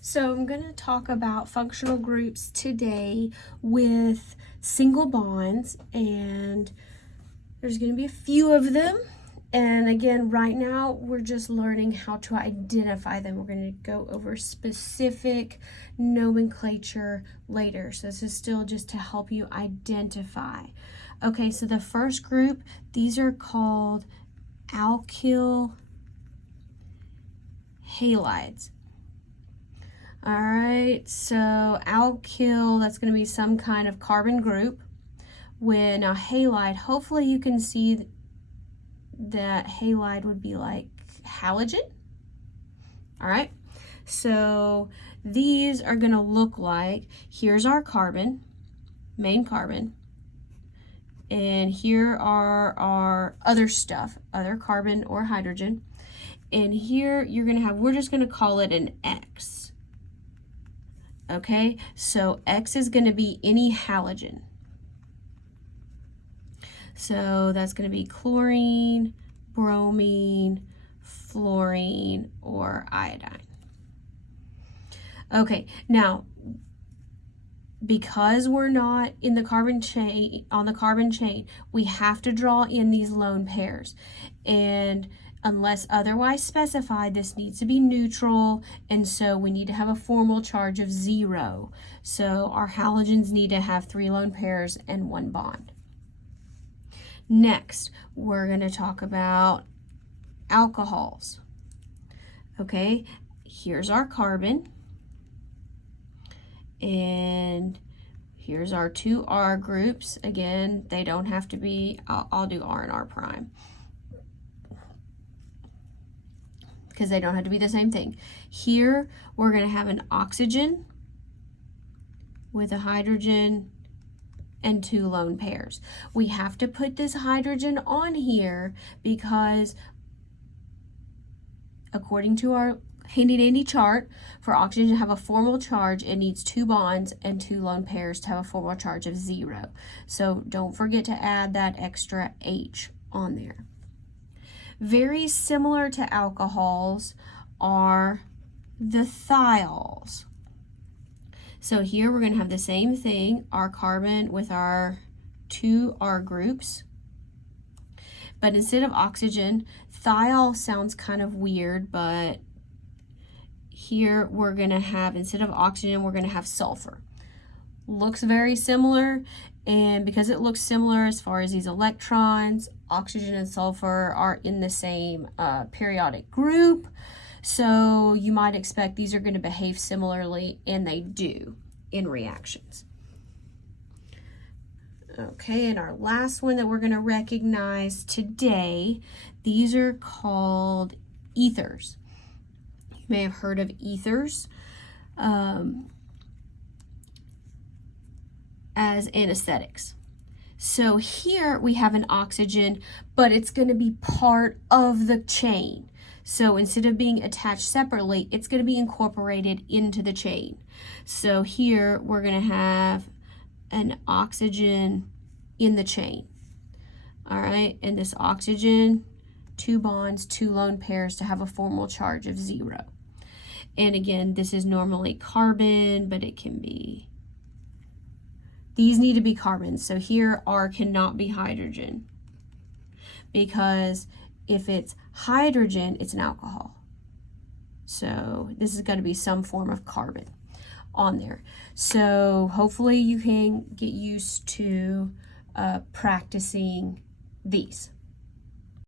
So I'm going to talk about functional groups today with single bonds, and there's going to be a few of them. And again, right now we're just learning how to identify them. We're going to go over specific nomenclature later. So this is still just to help you identify. Okay, so the first group, these are called alkyl halides. All right, so alkyl, that's going to be some kind of carbon group. When a halide, hopefully you can see that halide would be like halogen. All right, so these are going to look like, here's our carbon, main carbon, and here are our other stuff, other carbon or hydrogen. And here you're going to have, we're just going to call it an X. Okay, so X is going to be any halogen. So that's going to be chlorine, bromine, fluorine, or iodine. Okay, now because we're not in the carbon chain, on the carbon chain, we have to draw in these lone pairs. And unless otherwise specified, this needs to be neutral, and so we need to have a formal charge of 0. So our halogens need to have 3 lone pairs and 1 bond. Next, we're going to talk about alcohols. Okay, here's our carbon, and here's our 2 R groups. Again, they don't have to be, I'll do R and R prime, because they don't have to be the same thing. Here, we're going to have an oxygen with a hydrogen and 2 lone pairs. We have to put this hydrogen on here because according to our handy-dandy chart, for oxygen to have a formal charge, it needs 2 bonds and 2 lone pairs to have a formal charge of 0. So don't forget to add that extra H on there. Very similar to alcohols are the thiols. So here we're going to have the same thing, our carbon with our 2 R groups. But instead of oxygen, thiol sounds kind of weird, but here we're going to have, instead of oxygen, we're going to have sulfur. Looks very similar, and because it looks similar as far as these electrons, oxygen and sulfur are in the same periodic group, so you might expect these are going to behave similarly, and they do in reactions. Okay, and our last one that we're going to recognize today, these are called ethers. You may have heard of ethers as anesthetics. So here we have an oxygen, but it's going to be part of the chain. So instead of being attached separately, it's going to be incorporated into the chain. So here we're going to have an oxygen in the chain. All right, and this oxygen, 2 bonds, 2 lone pairs to have a formal charge of 0. And again, this is normally carbon, but it can be, these need to be carbons. So here R cannot be hydrogen, because if it's hydrogen, it's an alcohol. So this is going to be some form of carbon on there. So hopefully you can get used to practicing these.